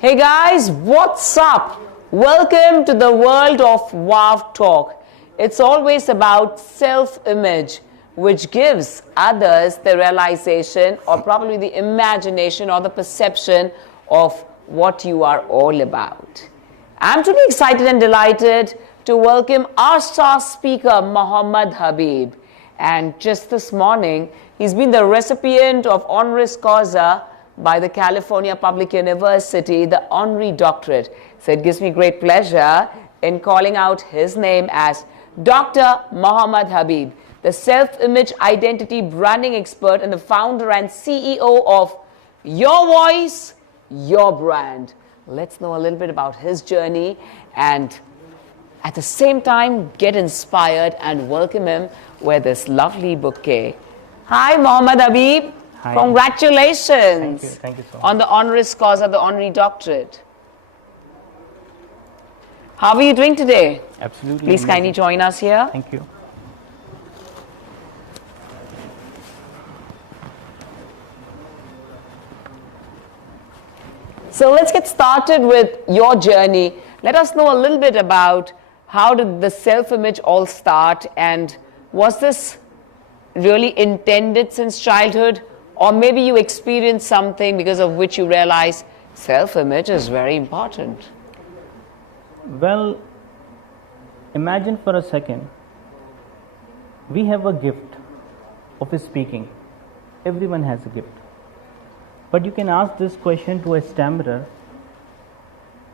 Hey guys, what's up? Welcome to the world of Wowtalk. It's always about self-image, which gives others the realization or probably the imagination or the perception of what you are all about. I'm truly excited and delighted to welcome our star speaker, Mohammed Habeeb. And just this morning, he's been the recipient of honoris causa by the California Public University, the honorary doctorate. So it gives me great pleasure in calling out his name as Dr. Mohammed Habeeb, the self-image identity branding expert and the founder and CEO of Your Voice, Your Brand. Let's know a little bit about his journey and at the same time get inspired and welcome him with this lovely bouquet. Hi, Mohammed Habeeb. Hi. Congratulations Thank you so much. on the honoris causa, the honorary doctorate. How are you doing today? Absolutely. Please amazing. kindly join us here. Thank you. So let's get started with your journey. Let us know a little bit about how did the self-image all start, and was this really intended since childhood, or maybe you experienced something because of which you realize self-image is very important? Well, imagine for a second, we have a gift of speaking. Everyone has a gift. But you can ask this question to a stammerer,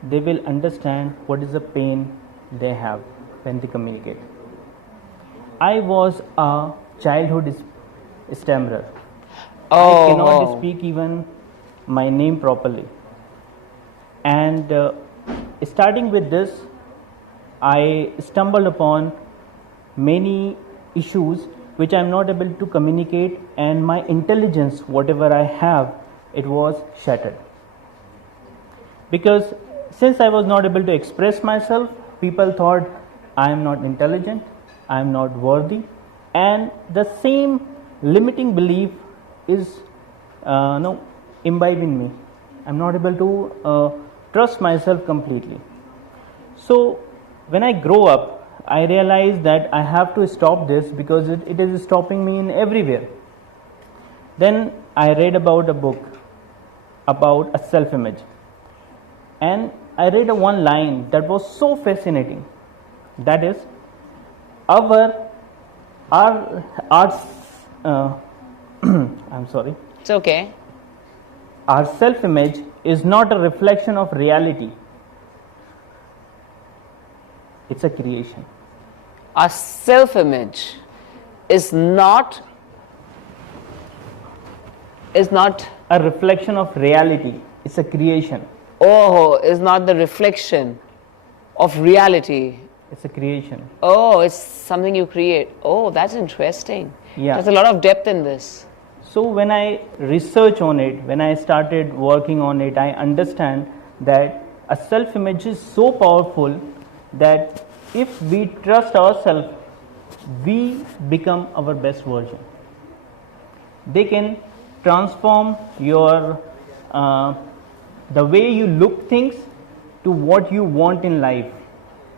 they will understand what is the pain they have when they communicate. I was a childhood stammerer. I cannot speak even my name properly. And starting with this, I stumbled upon many issues which I am not able to communicate, and my intelligence, whatever I have, it was shattered. Because since I was not able to express myself, people thought I am not intelligent, I am not worthy, and the same limiting belief is imbibed in me. I'm not able to trust myself completely. So when I grow up, I realized that I have to stop this because it is stopping me in everywhere. Then I read about a book about a self-image, and I read one line that was so fascinating. That is, our I'm sorry. It's okay. Our self-image is not a reflection of reality. It's a creation. Our self-image is not A reflection of reality. It's a creation. is not the reflection of reality. It's a creation. Oh, it's something you create. Oh, that's interesting. Yeah. There's a lot of depth in this. So when I research on it, when I started working on it, I understand that a self-image is so powerful that if we trust ourselves, we become our best version. They can transform your the way you look things to what you want in life.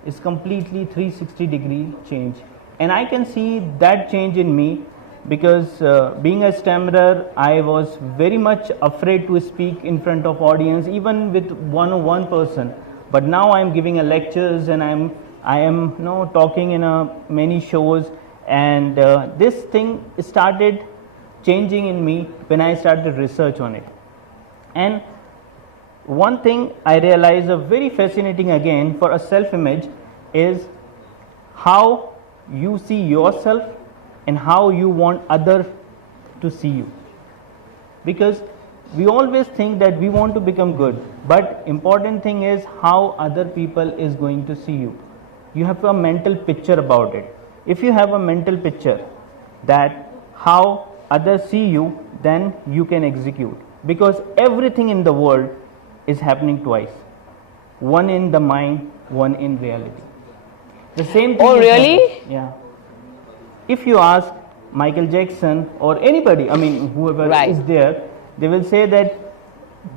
Is completely 360-degree change, and I can see that change in me because being a stammerer, I was very much afraid to speak in front of audience, even with one person. But now I am giving a lectures, and I am talking in many shows, and this thing started changing in me when I started research on it. And one thing I realized very fascinating again for a self-image is how you see yourself and how you want others to see you. Because we always think that we want to become good, but important thing is how other people is going to see you. You have a mental picture about it. If you have a mental picture that how others see you, then you can execute. Because everything in the world is happening twice. One in the mind, one in reality. The same thing. Oh, is really? happening. Yeah. If you ask Michael Jackson or anybody, I mean whoever Right. is there, they will say that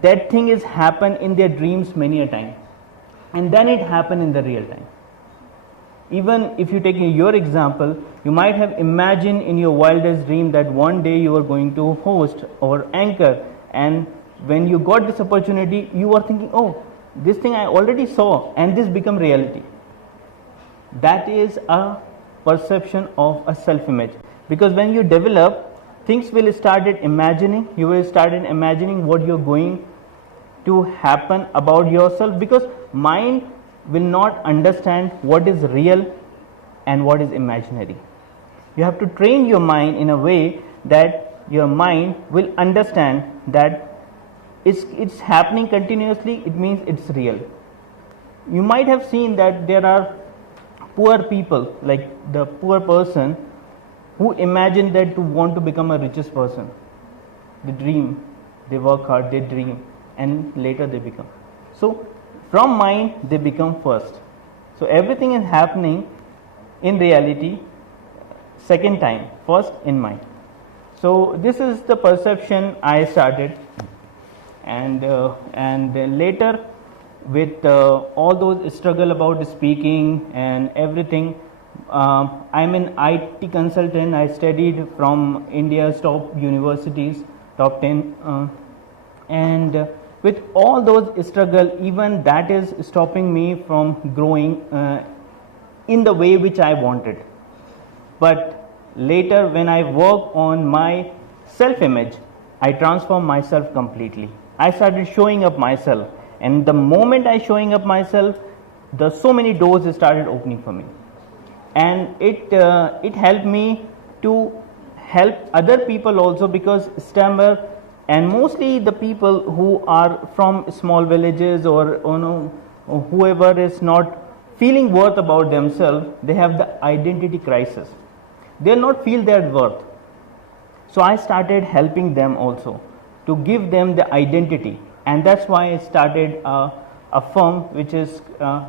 that thing is happen in their dreams many a time, and then it happen in the real time. Even if you take your example, you might have imagined in your wildest dream that one day you are going to host or anchor, and when you got this opportunity, you were thinking, oh, this thing I already saw, and this become reality. That is a perception of a self-image, because when you develop, things will start imagining, you will start imagining what you're going to happen about yourself, because mind will not understand what is real and what is imaginary. You have to train your mind in a way that your mind will understand that it's happening continuously, it means it's real. You might have seen that there are poor people, like the poor person who imagine that to want to become a richest person. They dream, they work hard, they dream, and later they become. So from mind they become first. So everything is happening in reality second time, first in mind. So this is the perception I started, and later with all those struggle about speaking and everything, I'm an IT consultant. I studied from India's top universities, top 10, and with all those struggle, even that is stopping me from growing in the way which I wanted. But later when I work on my self-image, I transform myself completely. I started showing up myself, and the moment I showing up myself, so many doors started opening for me, and it helped me to help other people also, because stammer, and mostly the people who are from small villages or whoever is not feeling worth about themselves, they have the identity crisis. They will not feel their worth. So I started helping them also to give them the identity, and that's why I started a firm which is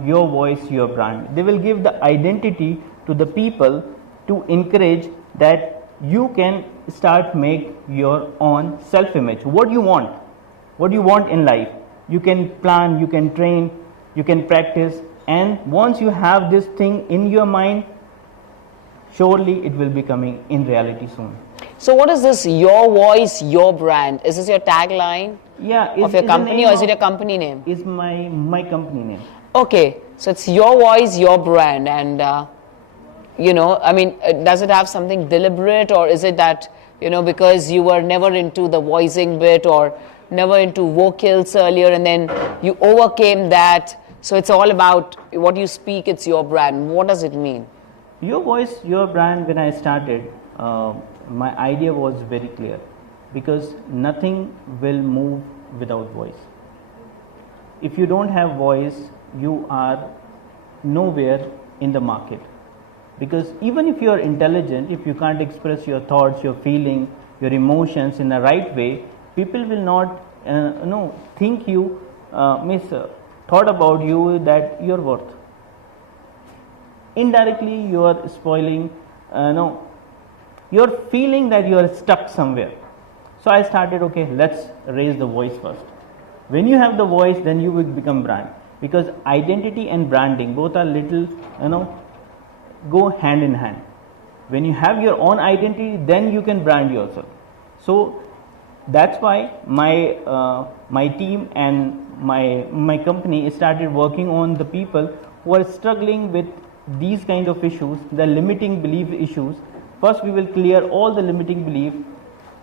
Your Voice, Your Brand. They will give the identity to the people to encourage that you can start make your own self-image. What you want in life, you can plan, you can train, you can practice, and once you have this thing in your mind, surely it will be coming in reality soon. So what is this Your Voice, Your Brand? Is this your tagline of your company, or is it your company name? It's my company name. Okay, so it's Your Voice, Your Brand, and I mean, does it have something deliberate, or is it that, because you were never into the voicing bit or never into vocals earlier, and then you overcame that, so it's all about what you speak, it's your brand. What does it mean? Your Voice, Your Brand, when I started, my idea was very clear, because nothing will move without voice. If you don't have voice, you are nowhere in the market. Because even if you are intelligent, if you can't express your thoughts, your feeling, your emotions in the right way, people will not think you, thought about you that you're worth. Indirectly you are spoiling, you're feeling that you are stuck somewhere. So I started, okay, let's raise the voice first. When you have the voice, then you will become brand, because identity and branding both are little, go hand in hand. When you have your own identity, then you can brand yourself. So that's why my team and my company started working on the people who are struggling with these kind of issues, the limiting belief issues. First we will clear all the limiting belief,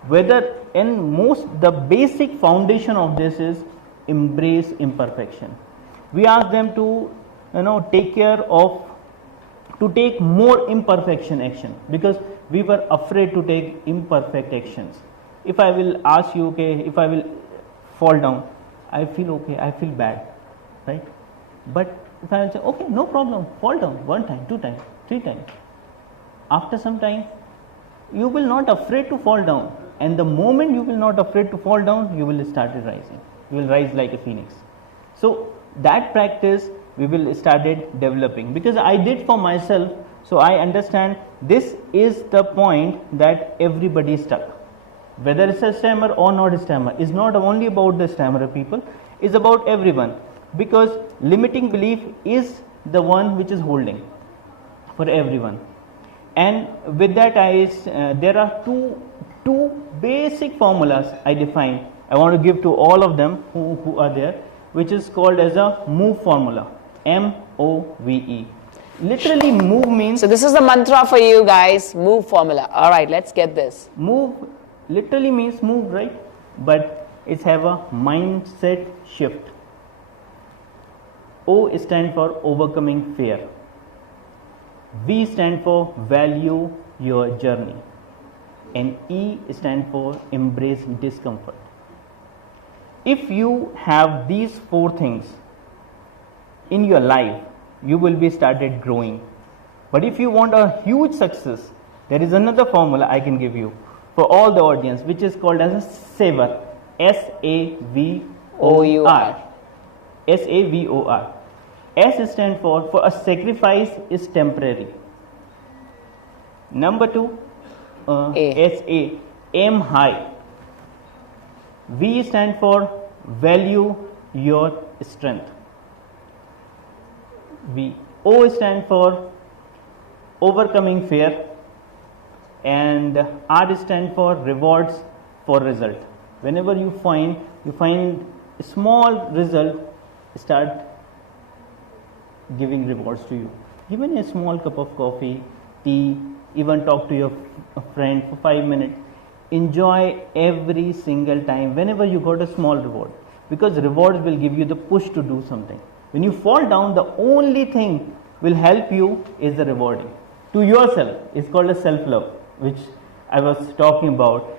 whether the basic foundation of this is embrace imperfection. We ask them to take more imperfection action, because we were afraid to take imperfect actions. If I will ask you, okay, if I will fall down, I feel okay, I feel bad, right? But if I will say, okay, no problem, fall down 1 time, 2 times, 3 times, after some time you will not afraid to fall down, and the moment you will not afraid to fall down, you will start rising. You will rise like a phoenix. So that practice we will started developing, because I did for myself, so I understand this is the point that everybody is stuck. whether it's a stammer or not a stammer, is not only about the stammerer people, it's about everyone, because limiting belief is the one which is holding for everyone. And with that, there are two basic formulas I define. I want to give to all of them who are there, which is called as a MOVE formula. MOVE. Literally, move means. So this is the mantra for you guys. MOVE formula. All right, let's get this. Move literally means move, right? But it's have a mindset shift. O stand for overcoming fear. V stand for value your journey. And E stand for embrace discomfort. If you have these four things in your life, you will be started growing. But if you want a huge success, there is another formula I can give you for all the audience, which is called as a SAVOR. SAVOR. SAVOR. S stands for a sacrifice is temporary. Number 2, SA, aim high. V stands for value your strength. V. O stands for overcoming fear, and R stands for rewards for result. Whenever you find a small result, start giving rewards to you. Even a small cup of coffee, tea, even talk to your friend for 5 minutes. Enjoy every single time whenever you got a small reward, because rewards will give you the push to do something. When you fall down, the only thing will help you is the rewarding to yourself. It's called a self-love, which I was talking about.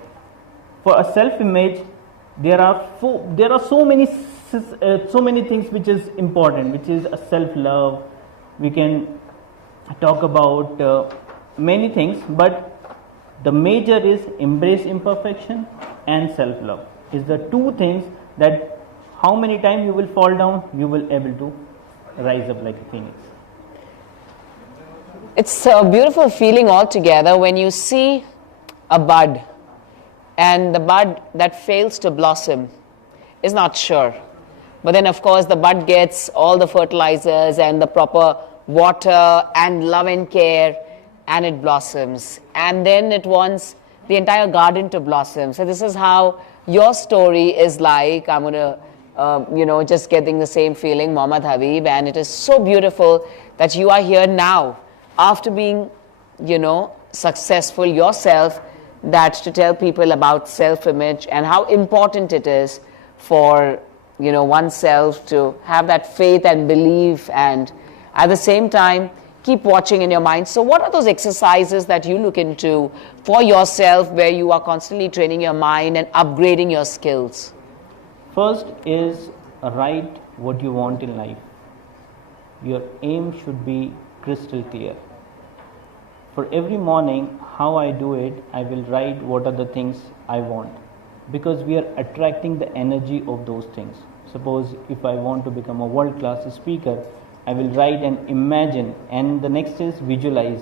For a self-image, there are so many things which is important, which is a self-love. We can talk about many things, but the major is embrace imperfection and self-love. Is the two things that how many times you will fall down, you will able to rise up like a phoenix. It's a beautiful feeling altogether when you see a bud, and the bud that fails to blossom is not sure. But then, of course, the bud gets all the fertilizers and the proper water and love and care, and it blossoms. And then it wants the entire garden to blossom. So this is how your story is like. I'm going to, just getting the same feeling, Mohammed Habeeb. And it is so beautiful that you are here now after being, successful yourself, that to tell people about self-image and how important it is for oneself to have that faith and belief, and at the same time keep watching in your mind. So what are those exercises that you look into for yourself where you are constantly training your mind and upgrading your skills? First is write what you want in life. Your aim should be crystal clear. For every morning, how I do it, I will write what are the things I want, because we are attracting the energy of those things. Suppose if I want to become a world-class speaker, I will write and imagine, and the next is visualize.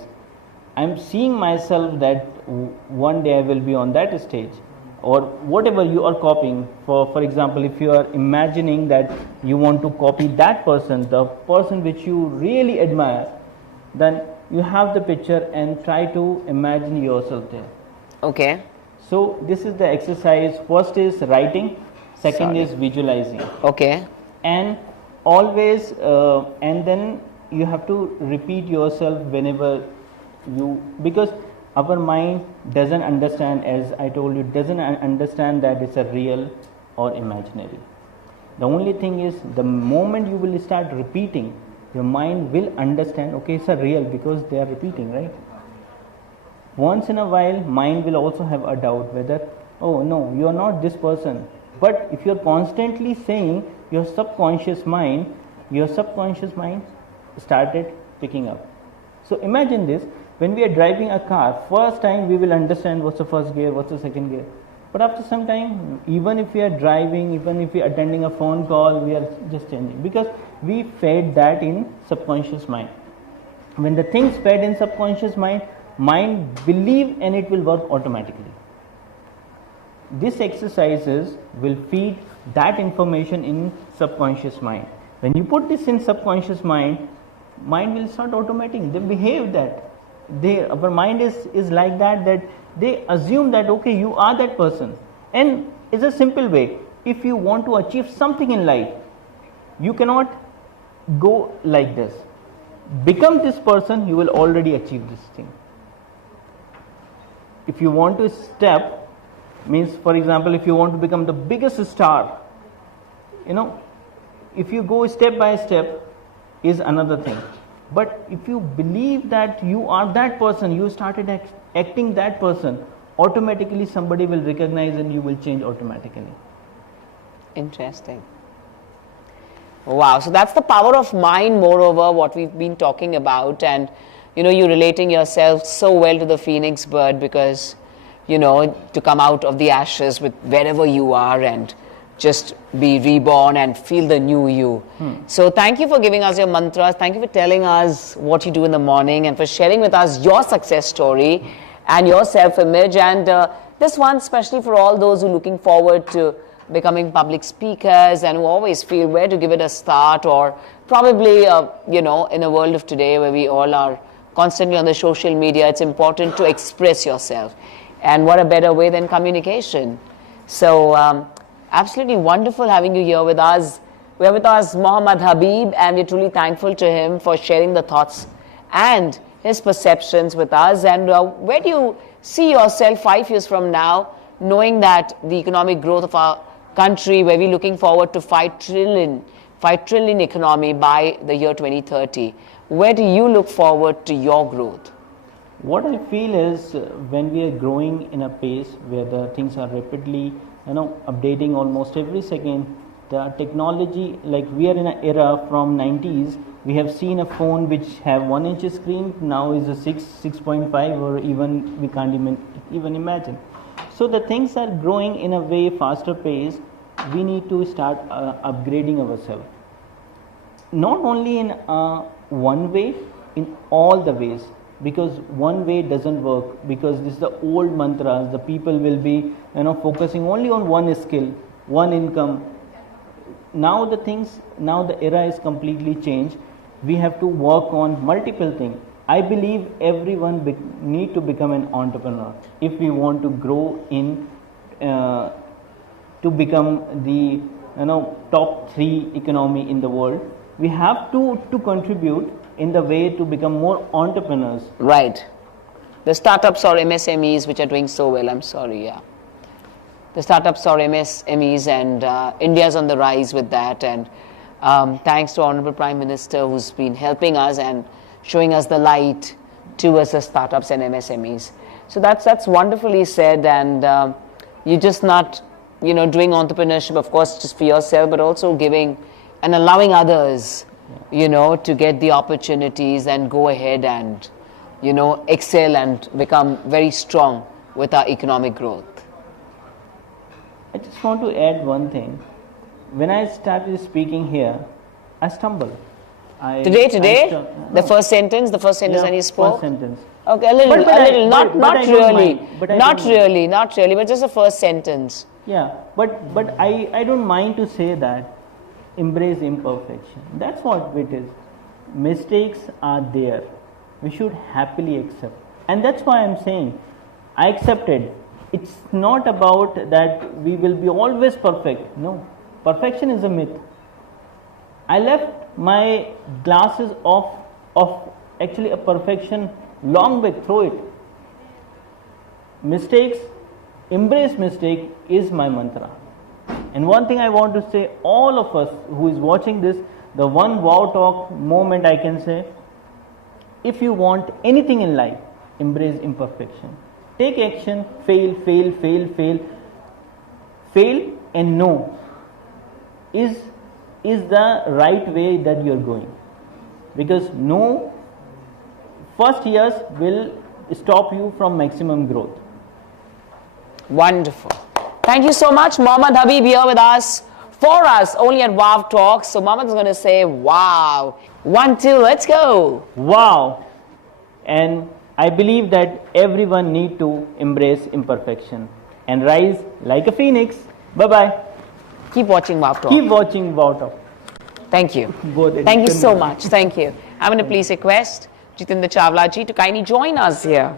I'm seeing myself that one day I will be on that stage, or whatever you are copying. For example, if you are imagining that you want to copy that person, the person which you really admire, then you have the picture and try to imagine yourself there. Okay. So this is the exercise. First is writing, second is visualizing. Okay. And always, and then you have to repeat yourself whenever you, because our mind doesn't understand, as I told you, doesn't understand that it's a real or imaginary. The only thing is, the moment you will start repeating, your mind will understand, okay, it's a real, because they are repeating, right? Once in a while, mind will also have a doubt whether, oh no, you are not this person. But if you are constantly saying, your subconscious mind started picking up. So imagine this, when we are driving a car, first time we will understand what's the first gear, what's the second gear. But after some time, even if we are driving, even if we are attending a phone call, we are just changing, because we fed that in subconscious mind. When the things fed in subconscious mind believe, and it will work automatically. These exercises will feed that information in subconscious mind. When you put this in subconscious mind, mind will start automating. They behave that. Our mind is like that they assume that okay, you are that person. And it's a simple way. If you want to achieve something in life, you cannot go like this. Become this person, you will already achieve this thing. If you want to step, means for example, if you want to become the biggest star, if you go step by step is another thing. But if you believe that you are that person, you started acting that person, automatically somebody will recognize and you will change automatically. Interesting. Wow, so that's the power of mind, moreover, what we've been talking about. And you're relating yourself so well to the phoenix bird because, to come out of the ashes with wherever you are and just be reborn and feel the new you. So thank you for giving us your mantras. Thank you for telling us what you do in the morning and for sharing with us your success story and your self-image. And this one especially for all those who are looking forward to becoming public speakers and who always feel where to give it a start, or probably, in a world of today where we all are constantly on the social media, it's important to express yourself. And what a better way than communication. So absolutely wonderful having you here with us. We are with us Mohammed Habeeb, and we're truly thankful to him for sharing the thoughts and his perceptions with us. And where do you see yourself 5 years from now, knowing that the economic growth of our country, where we're looking forward to 5 trillion economy by the year 2030, where do you look forward to your growth? What I feel is when we are growing in a pace where the things are rapidly updating almost every second, the technology, like we are in an era from 90s, we have seen a phone which have 1 inch screen, now is a 6.5, or even we can't even imagine. So the things are growing in a way faster pace. We need to start upgrading ourselves. Not only in one way, in all the ways. Because one way doesn't work, because this is the old mantras. The people will be focusing only on one skill, one income. Now the era is completely changed. We have to work on multiple things. I believe everyone need to become an entrepreneur if we want to grow in to become the top 3 economy in the world. We have to contribute in the way to become more entrepreneurs. Right. The startups or MSMEs which are doing so well, the startups or MSMEs, and India's on the rise with that. And thanks to Honorable Prime Minister who's been helping us and showing us the light towards the startups and MSMEs. So that's wonderfully said. And you're just not doing entrepreneurship, of course, just for yourself, but also giving and allowing others to get the opportunities and go ahead and excel and become very strong with our economic growth. I just want to add one thing. When I started speaking here, I stumbled. Today? The first sentence and you spoke? First sentence. Okay, a little, not really, but just the first sentence. Yeah, but I don't mind to say that. Embrace imperfection. That's what it is. Mistakes are there. We should happily accept. And that's why I'm saying, I accepted. It's not about that we will be always perfect. No. Perfection is a myth. I left my glasses of actually a perfection long back, throw it. Mistakes, embrace mistake is my mantra. And one thing I want to say, all of us who is watching this, the one Wowtalk moment I can say, if you want anything in life, embrace imperfection. Take action, fail, and know is the right way that you are going. Because no first years will stop you from maximum growth. Wonderful. Thank you so much. Mohammed Habeeb here with us, for us, only at Wowtalk. So Mohammed is going to say, wow. 1, 2, let's go. Wow. And I believe that everyone need to embrace imperfection. and rise like a phoenix. Bye-bye. Keep watching Wowtalk. Keep watching Wowtalk. Thank you. Both Thank you so edition. much. Thank you. I'm going to please request Jitendra Chawla ji to kindly join us here.